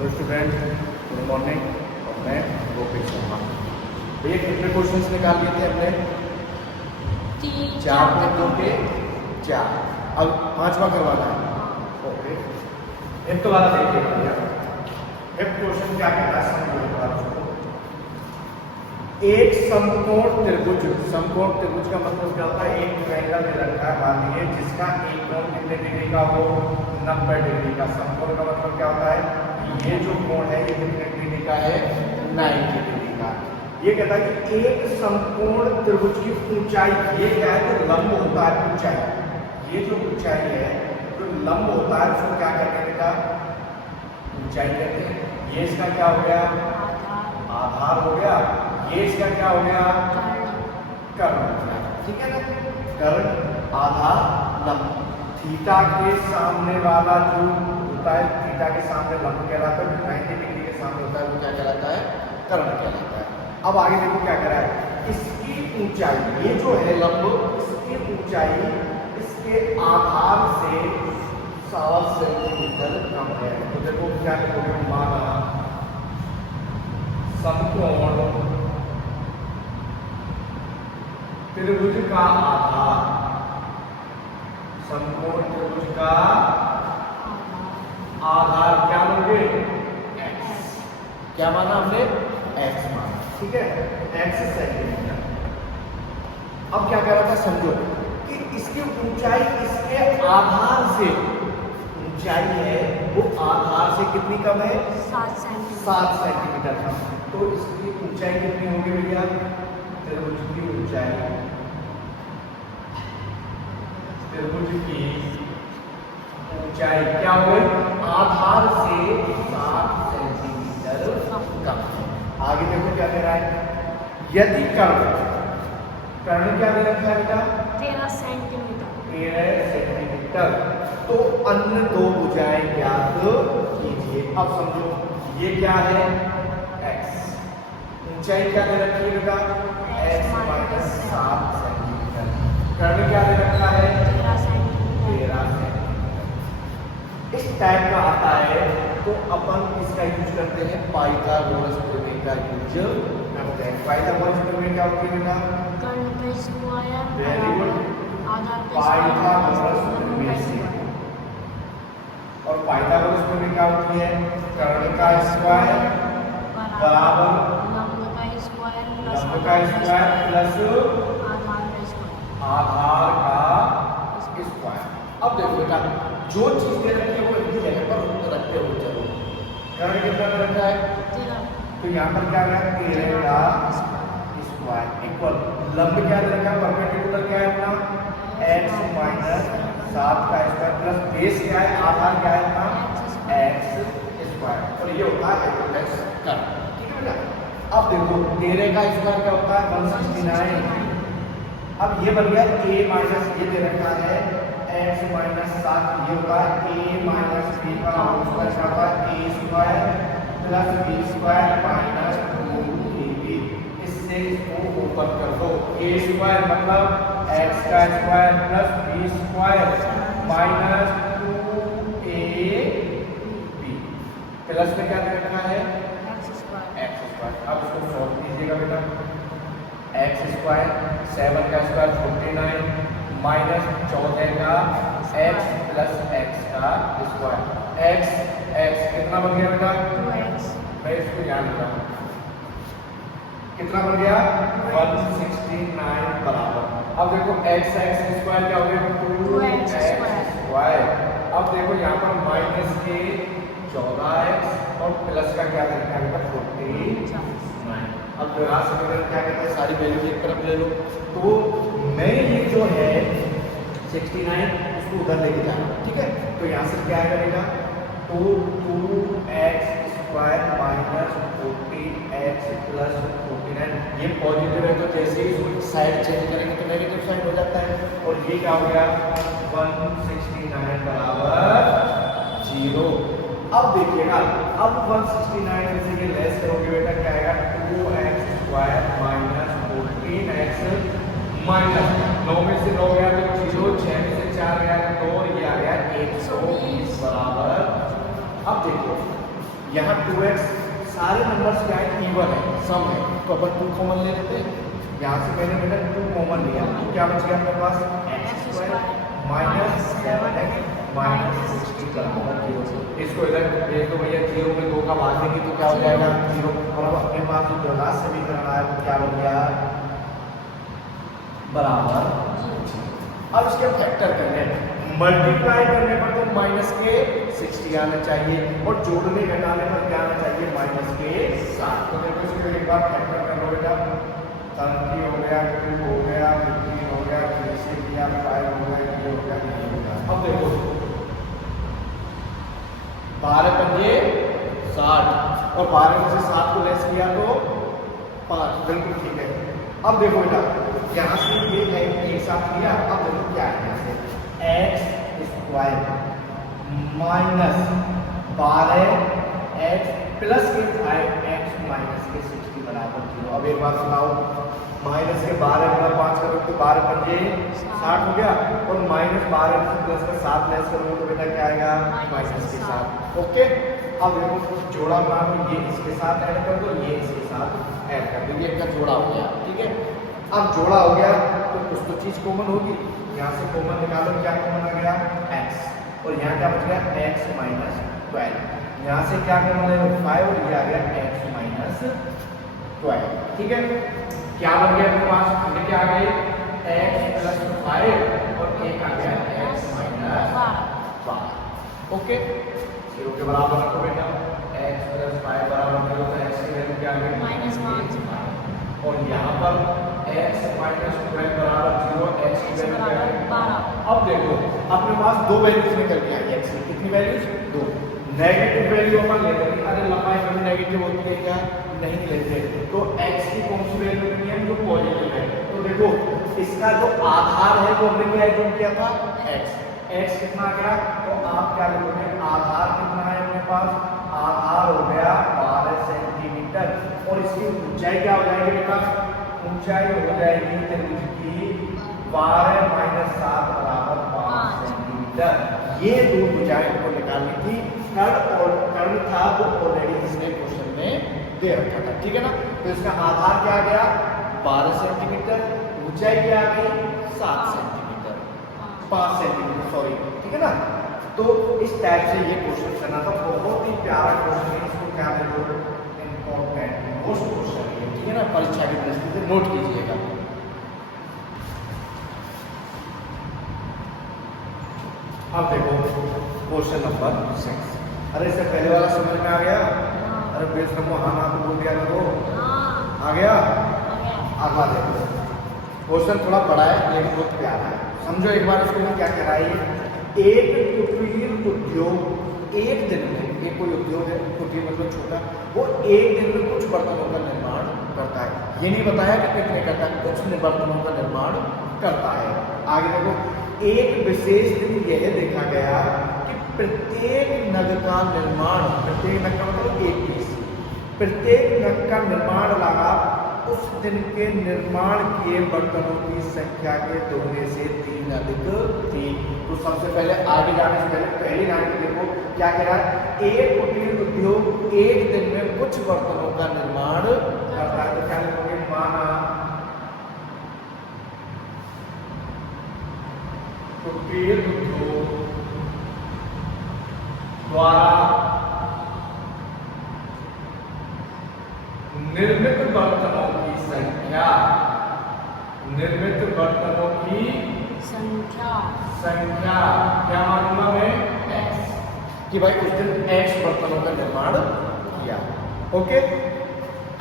Hello student, good morning. और मैं गोपी शर्मा। भैया कितने क्वेश्चंस निकाल लिए थे हमने? 4 पूछों के 4। अब 5वां करवाना है। ओके, एक तो वाला देखिएगा भैया। एक क्वेश्चन क्या कहता है, समझो उसको। एक समकोण त्रिभुज, समकोण त्रिभुज का मतलब क्या होता है? एक ट्रायंगल दे रखा है, मान लीजिए, जिसका एक कोण कितने डिग्री का हो? 90 डिग्री का। समकोण का मतलब क्या होता है? ये जो कोण है ये कितने डिग्री का है? 90 डिग्री का। ये कहता है कि एक समकोण त्रिभुज की ऊंचाई, ये क्या है? तो लंब होता है ऊंचाई। ये जो ऊंचाई है, जो लंब होता है उसको क्या कहते हैं? ऊंचाई कहते हैं। ये इसका क्या हो गया? आधार हो गया। ये इसका क्या हो गया? कर्ण हो गया। ठीक है ना? कर्ण, आधार, लंब। थीटा के सामने वाला जो होता है, थीटा के सामने लंब कहलाता है, 90 डिग्री के सामने होता है वो क्या कहलाता है? कर्ण कहलाता है। अब आगे देखो क्या कह रहा है। इसकी ऊंचाई, ये जो है लंब, इसकी ऊंचाई इसके आधार से 7 सेंटीमीटर कम है। तो देखो क्या करोगे? माना समकोण त्रिभुज का आधार, समकोण त्रिभुज का आधार क्या लोगे? x। क्या माना हमने? x माना। ठीक है, x सेंटीमीटर। अब क्या कह रहा था, समझो कि इसकी ऊंचाई इसके आधार से, ऊंचाई है वो आधार से कितनी कम है? 7 सेंटीमीटर कम। तो इसकी ऊंचाई कितनी होगी भैया? त्रिभुज की ऊंचाई, त्रिभुज की ऊंचाई क्या हो गई? आधार से 7 सेंटीमीटर कम। आगे देखो क्या कह रहा है। यदि कर्ण, कर्ण क्या दे रखा है बेटा? 13 सेंटीमीटर। तो अन्य दो भुजाएं ज्ञात कीजिए। अब समझो ये क्या है? x। ऊंचाई क्या दे रखी है बेटा? x minus 7 centimetre. कर्ण क्या दे रखा है? 13 सेंटीमीटर। इस टाइप का आता है तो अपन इसका यूज करते हैं पाइथागोरस प्रमेय का यूज करते हैं। पाइथागोरस प्रमेय क्या होती है बेटा? कर्ण का स्क्वायर वेरी गुड। पाइथागोरस प्रमेय से, और पाइथागोरस प्रमेय क्या होती है? कर्ण का स्क्वायर बराबर लंब का स्क्वायर प्लस आधार का स्क्वायर। अब देखो बेटा, जो चीज दे रखी है वो एक ही जगह पर रखते हो चलो। कर्ण कितना दे रखा है? तो यहाँ पर क्या है? 13 का स्क्वायर इक्वल लंब क्या दे रखा है? परपेंडिकुलर क्या है अपना? x माइनस 7 का स्क्वायर प्लस बेस क्या है? आधार क्या है अपना? x square. और ये होता है x कर्ण। ठीक है बेटा। अब देखो 13 का स्क्वायर क्या होता है? 169। अब ये बन गया a माइनस, ये दे रखा है x माइनस 7, ये होगा a माइनस b का होल स्क्वायर क्या होगा? a square plus b square minus 2ab। इससे इसको ऊपर कर दो। a स्क्वायर मतलब x का square plus b square minus 2ab। Plus में क्या दे रखा है? x square. अब इसको सॉल्व कीजिएगा बेटा। x स्क्वायर 7 का स्क्वायर 49 माइनस 14 का x प्लस x का स्क्वायर। x कितना बन गया बेटा? 2x। मैं इसको ध्यान देता हूँ। कितना बन गया? 169 बराबर। अब देखो x स्क्वायर क्या हो गया? 2x square. अब देखो यहाँ पर माइनस के 14x और प्लस का क्या रखा है बेटा? 49। अब जो यहाँ से क्या कहते हैं, सारी वैल्यू एक तरफ ले लो। तो मैं ये जो है 69 उसको उधर लेके जाना। ठीक है, तो यहाँ से क्या करेगा? तो 2x square minus 14x plus 49। ये पॉजिटिव है तो जैसे ही साइड चेंज करेंगे तो नेगेटिव साइड हो जाता है। और ये क्या हो गया? 169 बराबर 0। अब देखिएगा, अब 169 में से ये लेस करोगे बेटा क्या आएगा? 2x square minus 14x minus 9 में से 9 गया तो 0, 6 में से 4 गया तो 2, ये आ गया 120 बराबर। अब देखो यहाँ 2x सारे नंबर्स क्या है इवन है, सम है, तो अपन 2 कॉमन ले लेते हैं। यहाँ से मैंने बेटा 2 कॉमन लिया, तो क्या बच गया अपने पास x² माइनस 7x माइनस 60 बराबर 0। इसको इधर भेज दो भैया, 0 में 2 का भाग देंगे तो क्या हो जाएगा 0। और अब अपने पास जो दोहरा समीकरण आया वो क्या हो गया बराबर। अब इसके फैक्टर करने मल्टीप्लाई करने पर तो माइनस के 60 आना चाहिए और जोड़ने घटाने पर क्या आना चाहिए माइनस के 7। तो देखो इसको एक बार फैक्टर कर लो बेटा, 30 हो गया, 2 हो गया, 15 हो गया, 3 से किया 5 हो गया, 3 हो गया, 3 हो गया। अब देखो 12 पंजे 60 और 12 में से 7 को लेस किया तो 5, बिल्कुल ठीक है। अब देखो बेटा यहाँ से ये एक साथ लिया, अब देखो क्या है यहाँ से x² माइनस 12x प्लस के 5x माइनस के 60 बराबर 0। अब एक बात सुनाओ, माइनस के 12 गुना 5 करोगे तो 12 पंजे 60 हो गया और माइनस 12 प्लस का 7 लेस करोगे तो बेटा क्या आएगा माइनस के 7। ओके, अब देखो जोड़ा बना दो, ये इसके साथ ऐड कर दो, ये इसके साथ ऐड कर दो, ये इनका जोड़ा हो गया। ठीक है, अब जोड़ा हो गया तो कुछ तो चीज कॉमन होगी, यहाँ से कॉमन निकालो, क्या कॉमन आ गया x और यहाँ क्या बच गया x माइनस 12। यहाँ से क्या कॉमन है 5 और ये आ गया x माइनस 12। ठीक है, क्या बन गया आपके पास, हमें क्या आ गई x प्लस 5 और एक आ गया x माइनस 12। ओके, 0 के बराबर रखो बेटा, x प्लस 5 बराबर 0 तो x की वैल्यू क्या आ गई -5 और यहाँ पर x माइनस 12 बराबर 0, x की वैल्यू क्या है 12। अब देखो अपने पास दो वैल्यूज निकल के आई x की, कितनी वैल्यूज 2। नेगेटिव वैल्यू अपन ले लेंगे, अरे लंबाई कभी नेगेटिव होती है क्या, नहीं लेते, तो x की कौन सी वैल्यू होती है जो पॉजिटिव है। तो देखो इसका जो आधार है वो हमने क्या ऐड किया था x कितना आ गया, तो आप क्या लिखोगे आधार कितना है अपने पास, आधार हो गया 12 सेंटीमीटर और इसकी ऊंचाई क्या हो जाएगी बेटा, ऊंचाई हो जाएगी त्रिभुज की 12 माइनस 7 बराबर 5 सेंटीमीटर। ये दो भुजाएं को निकालनी थी, कर्ण था वो ऑलरेडी इसने क्वेश्चन में दे रखा था। ठीक है ना, तो इसका आधार क्या आ गया 12 सेंटीमीटर, ऊंचाई क्या आ गई 7 सेंटीमीटर, 5 सेंटीमीटर सॉरी। ठीक है ना, तो इस टाइप से ये क्वेश्चन करना था, बहुत ही प्यारा क्वेश्चन है, इसको क्या बोलो इम्पोर्टेंट मोस्ट क्वेश्चन है। ठीक है ना, परीक्षा की दृष्टि से नोट कीजिएगा। अब देखो क्वेश्चन नंबर 6। अरे इससे पहले वाला समझ में आ गया, अरे बेस नंबर हाँ ना तो बोल दिया करो, आ गया। अगला देखो क्वेश्चन थोड़ा बड़ा है लेकिन बहुत प्यारा है, समझो एक बार इसको क्या कह रहा है। एक कुटीर उद्योग एक दिन में, एक कोई उद्योग है, कुटीर मतलब छोटा, वो एक दिन में कुछ बर्तनों का निर्माण करता है। ये नहीं बताया कि कितने करता है, कुछ बर्तनों का निर्माण करता है। आगे देखो, एक विशेष दिन यह देखा गया कि प्रत्येक नग का निर्माण, प्रत्येक नग का मतलब एक पीस, प्रत्येक नग का निर्माण लगा उस दिन के निर्माण किए बर्तनों की संख्या के दोगुने से 3 अधिक थी। तो सबसे पहले आगे जाने से पहले पहली लाइन में देखो क्या कह रहा है, एक कुटीर उद्योग एक दिन में कुछ बर्तनों का निर्माण करता है। तो क्या लिखोगे, माना कुटीर उद्योग द्वारा निर्मित बर्तनों की संख्या, निर्मित बर्तनों की संख्या क्या मानूंगा मैं x, कि भाई उस दिन x बर्तनों का निर्माण किया। ओके,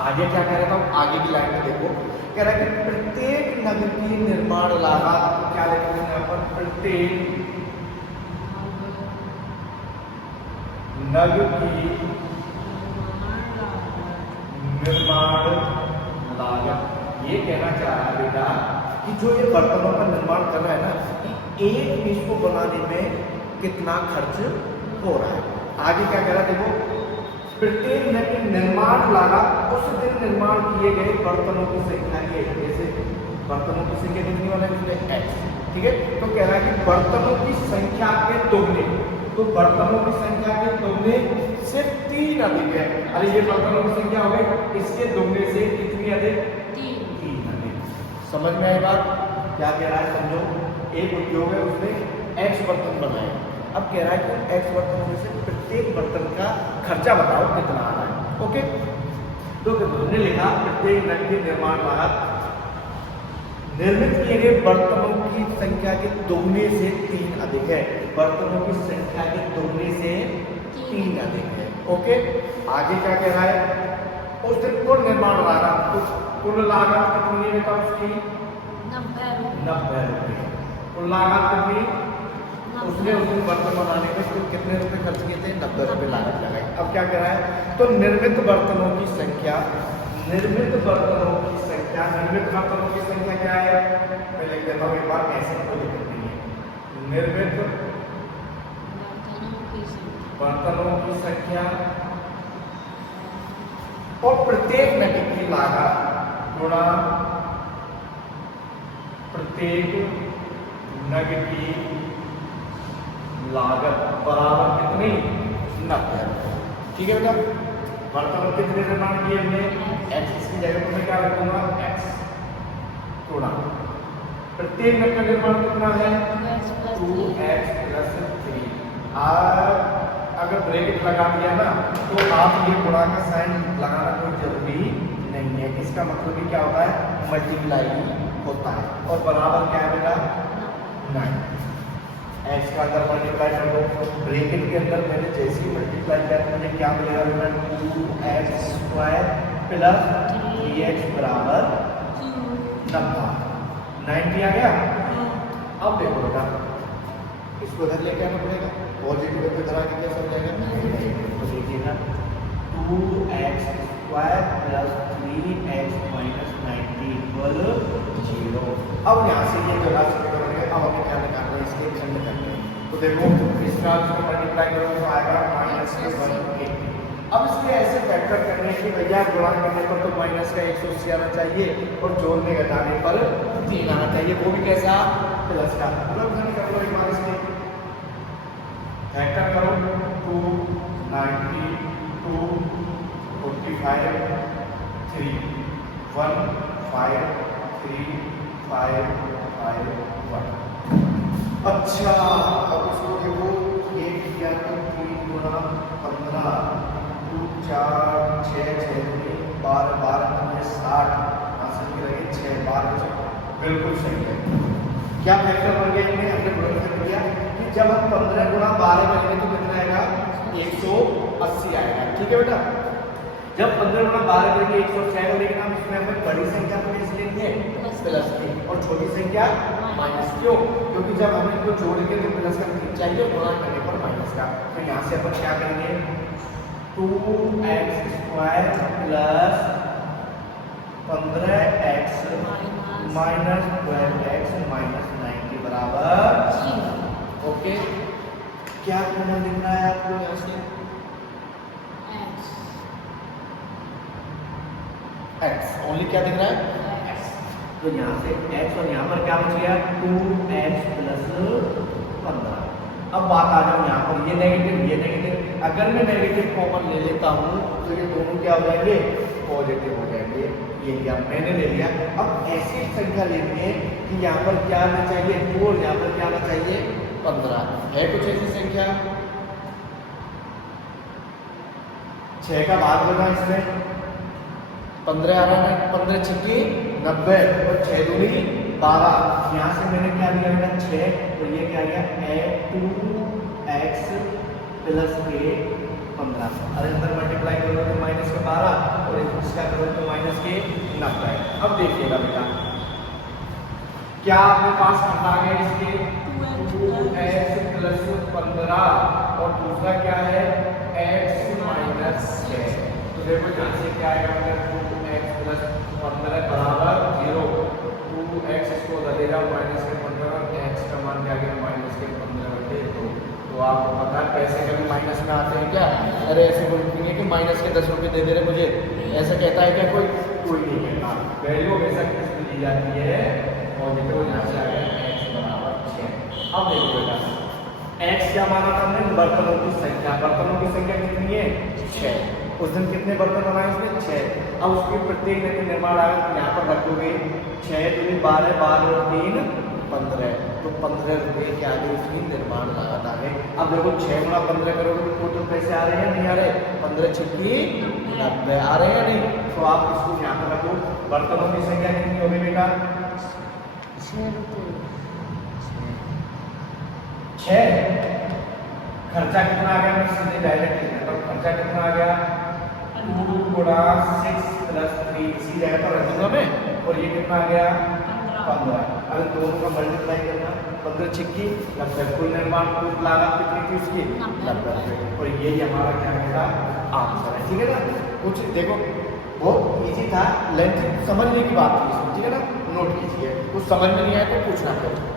आगे क्या कह रहा था, आगे की लाइन में देखो कह रहा है कि प्रत्येक नग की निर्माण लागत, तो क्या लिखेंगे यहाँ पर, प्रत्येक नग की निर्माण लागत। ये कहना चाह रहा है बेटा कि जो ये बर्तनों का निर्माण कर रहा है ना, कि एक पीस को बनाने में कितना खर्च हो रहा है। आगे क्या कह रहा है देखो, प्रत्येक नग की निर्माण लागत उस दिन निर्माण किए गए बर्तनों की संख्या के, जैसे बर्तनों की संख्या कितनी वाला है x, ठीक है। तो कह रहा है कि बर्तनों की संख्या के दोगुने, तो बर्तनों की संख्या के दुगने से 3 अधिक है। अरे ये बर्तनों की संख्या हो गई, इसके दुगने से कितनी अधिक? 3 अधिक। समझ में आई बात? क्या कह रहा है समझो। एक उद्योग है, उसने x बर्तन बनाए। अब कह रहा है कि x बर्तनों में से प्रत्येक बर्तन का खर्चा बताओ कितना आ रहा है। ओके, तो हमने लिखा प्रत्येक नग के निर्माण लागत निर्मित किए गए बर्तनों की संख्या के दोगुने से 3 अधिक है। बर्तनों की संख्या के दोगुने से 3 अधिक है। ओके, आगे क्या कह रहा है? उसने कुल निर्माण लागत, कुल लागत कितनी है बेटा उसकी? 90 रुपये। कुल लागत कितनी? उसने उस दिन बर्तन बनाने में कुल कितने रुपए खर्च किए थे? 90 रुपये लागत लगाई। अब क्या कह रहा है? तो निर्मित बर्तनों की संख्या, निर्मित बर्तनों की संख्या, निर्मित बर्तनों की संख्या क्या है? मैं लिख देता हूँ एक बार, ऐसे तो लिख देंगे। निर्मित बर्तनों की संख्या और प्रत्येक नग की लागत गुणा प्रत्येक नग की लागत बराबर कितनी? 90 रुपये। ठीक है बेटा, बर्तनों कितने निर्माण किए हमने? x, इसकी जगह पर मैं क्या रखूंगा? x गुणा प्रत्येक नग का निर्माण कितना है? 2x + 3। अगर ब्रैकेट लगा दिया ना तो आप ये गुणा का साइन लगाना कोई जरूरी नहीं है। इसका मतलब भी क्या होता है? मल्टीप्लाई होता है। और बराबर क्या है बेटा? 9। x का अगर मल्टीप्लाई कर दो ब्रैकेट के अंदर, मैंने जैसे ही मल्टीप्लाई किया मुझे क्या मिलेगा बेटा? 2x² + 3x बराबर 90। 90 आ गया। अब देखो बेटा, इसको इधर लेके आना पड़ेगा। पॉजिटिव को इधर आके कैसे हो जाएगा? तो देखिएगा 2x² + 3x - 90 = 0। अब यहाँ से ये जो राशि करेंगे, अब हमें क्या निकालना है? इसके खंड करने हैं। तो देखो इसका इसको मल्टीप्लाई करो तो आएगा -1। अब इसके ऐसे फैक्टर करने कि भैया गुणा करने पर तो माइनस का 180 आना चाहिए और जोड़ने घटाने पर 3 आना चाहिए, वो भी कैसा? प्लस का। मतलब खंड कर लो एक बार, इसके फैक्टर करो। 2 90 2 45 3 1 5 3 5 5 1। अच्छा, अब इसको देखो, 1 किया तो 3 गुणा 15 2 4 6 6 12 12 60 हासिल करेंगे 6 12। बिल्कुल सही है। क्या फैक्टर बन गया? हमने गुणनफल किया कि जब हम 15 गुणा 12 करेंगे तो कितना आएगा? 180 आएगा। ठीक है बेटा, जब 15 गुणा 12 करेंगे 180 आएगा। लेकिन हम इसमें हमें बड़ी संख्या तो कैसे लेंगे? प्लस की, और छोटी संख्या माइनस। क्यों? क्योंकि जब हम इनको जोड़ेंगे तो प्लस का चिन्ह चाहिए, गुणा करने पर माइनस का। तो यहाँ से अपन क्या करेंगे? 2x² + 15x - 12x - 90 बराबर 0। ओके, क्या करना दिख रहा है आपको यहाँ से? x ओनली क्या दिख रहा है? x। तो यहाँ से x और यहाँ पर क्या बच गया? 2x + 15। अब बात आ जाओ यहाँ पर, ये नेगेटिव। अगर मैं नेगेटिव कॉमन ले लेता हूँ तो ये दोनों क्या हो जाएंगे? पॉजिटिव हो जाएंगे। ये क्या मैंने ले लिया। अब ऐसी संख्या लेनी है कि यहाँ पर क्या आना चाहिए? 2 और यहाँ पर क्या आना चाहिए? 15। है कुछ ऐसी संख्या? 6 का भाग बना इसमें 15 आ रहा है। 15 छक्की 90 और 6 दूनी 12। यहाँ से मैंने क्या लिया बेटा? 6। तो ये क्या गया? 2x + 15। अरे अंदर मल्टीप्लाई करो तो माइनस के 12 और इसका करो तो माइनस के 90। अब देखिएगा बेटा, क्या आपके पास अंतर आ गया? इसके 2x + 15 और दूसरा क्या है? x - 6। तो देखो यहाँ से क्या आएगा? 2x + 15 बराबर 0। 2x इसको बदलेगा माइनस के 15 और x का मान क्या गया? माइनस के 15/2। तो आपको पता है पैसे कभी माइनस में आते हैं क्या? अरे ऐसे कोई नहीं है कि माइनस के 10 रुपये दे दे रहे मुझे, ऐसा कहता है क्या कोई? कोई नहीं कहता। वैल्यू हमेशा किसको दी जाती है? पॉजिटिव। यहाँ से आ गया x बराबर 6। अब देखो बेटा, एक्स क्या माना था हमने? बर्तनों की संख्या। बर्तनों की संख्या कितनी है? 6। उस दिन कितने बर्तन बनाए उसने? 6। अब उसके प्रत्येक दिन के निर्माण लागत यहाँ पर रखोगे 6 दूनी 12, 12 और 3 15, तो 15 रुपये के आगे उसकी निर्माण लागत आ गई। अब देखो 6 गुणा 15 करोगे तो टोटल पैसे आ रहे हैं नहीं आ रहे? 15 छक्की 90 आ रहे हैं नहीं? तो आप इसको यहाँ पर रखो। बर्तनों की संख्या कितनी होगी बेटा? 6 रुपये। 6। खर्चा कितना आ गया? मैं सीधे डायरेक्ट लिख रहा हूँ। खर्चा कितना आ गया? 2 गुणा 6 प्लस 3 इसी जगह पर रख दूंगा मैं। और ये कितना आ गया? 15। अगर दोनों का मल्टीप्लाई करना 15 छक्की 90, कुल निर्माण कुल लागत कितनी थी उसकी? 90 रुपये। और यही हमारा क्या रहेगा? आंसर है। ठीक है ना? कुछ देखो बहुत इजी था, लेंथ समझने की बात थी, ठीक है ना? नोट कीजिए, कुछ समझ में नहीं आया तो पूछना करो।